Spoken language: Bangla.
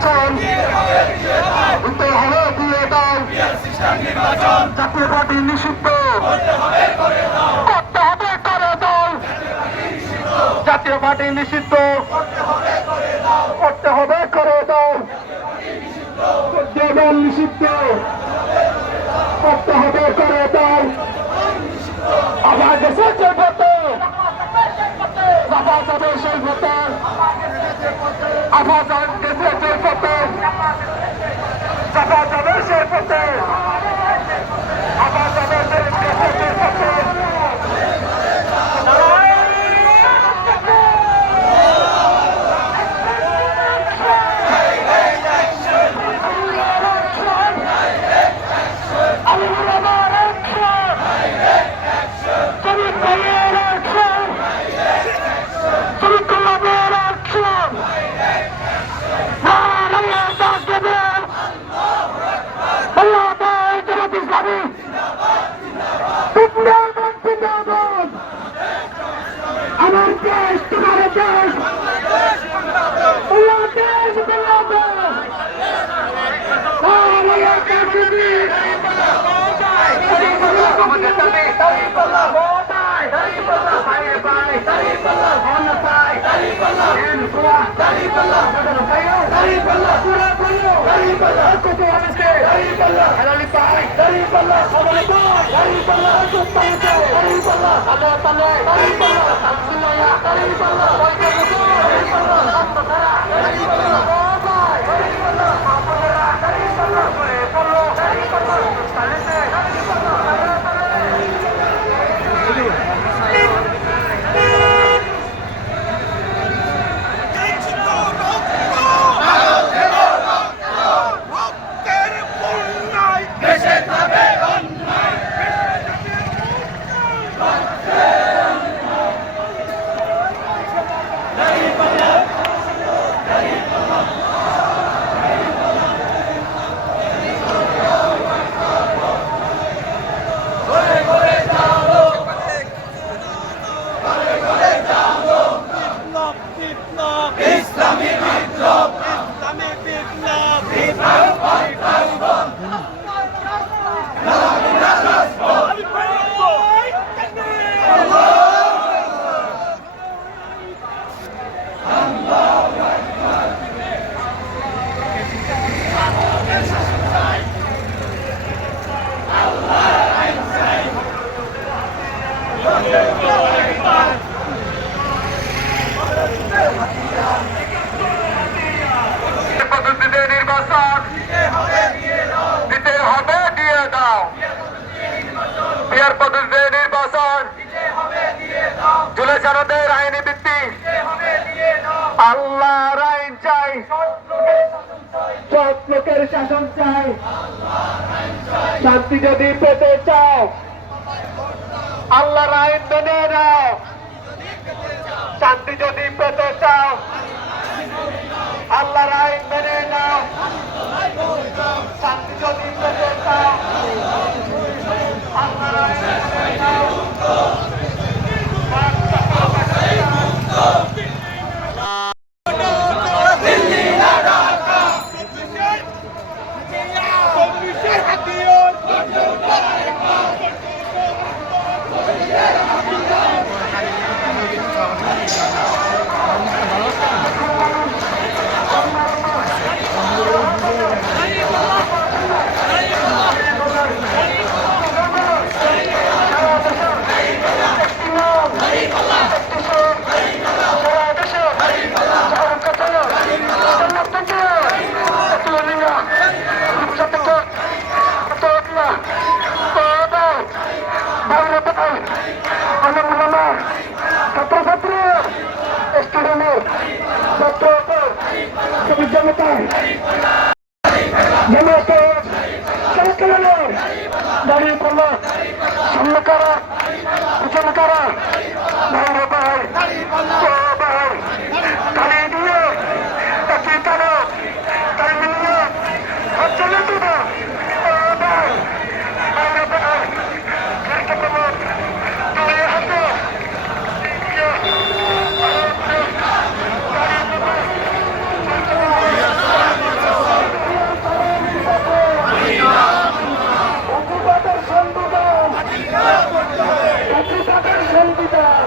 নির্বাচন। হতে হবে বিয়েটাই জাতীয় পার্টি নিষিদ্ধ। করতে হবে করে দল জাতীয় পার্টি নিষিদ্ধ। করতে হবে করে দল নিষিদ্ধ। আমার দেশ তোমার দেশ। আল্লাহ পদ্ধতিতে দিতে হবে দিয়ে দাও। বিয়ার পদ্ধতিতে নির্বাচন জুলে জানাদের আইনি ভিত্তি। আল্লাহর আইন চাই। লোকের শাসন চাই। শান্তি যদি পেতে চাও আল্লাহর আইন মেনে জনতা জনতা সংকলনের দাঁড়িয়ে পড়ল। সামনে কারা? পিছনে কারা? ভাই ভাই ভাই Utah!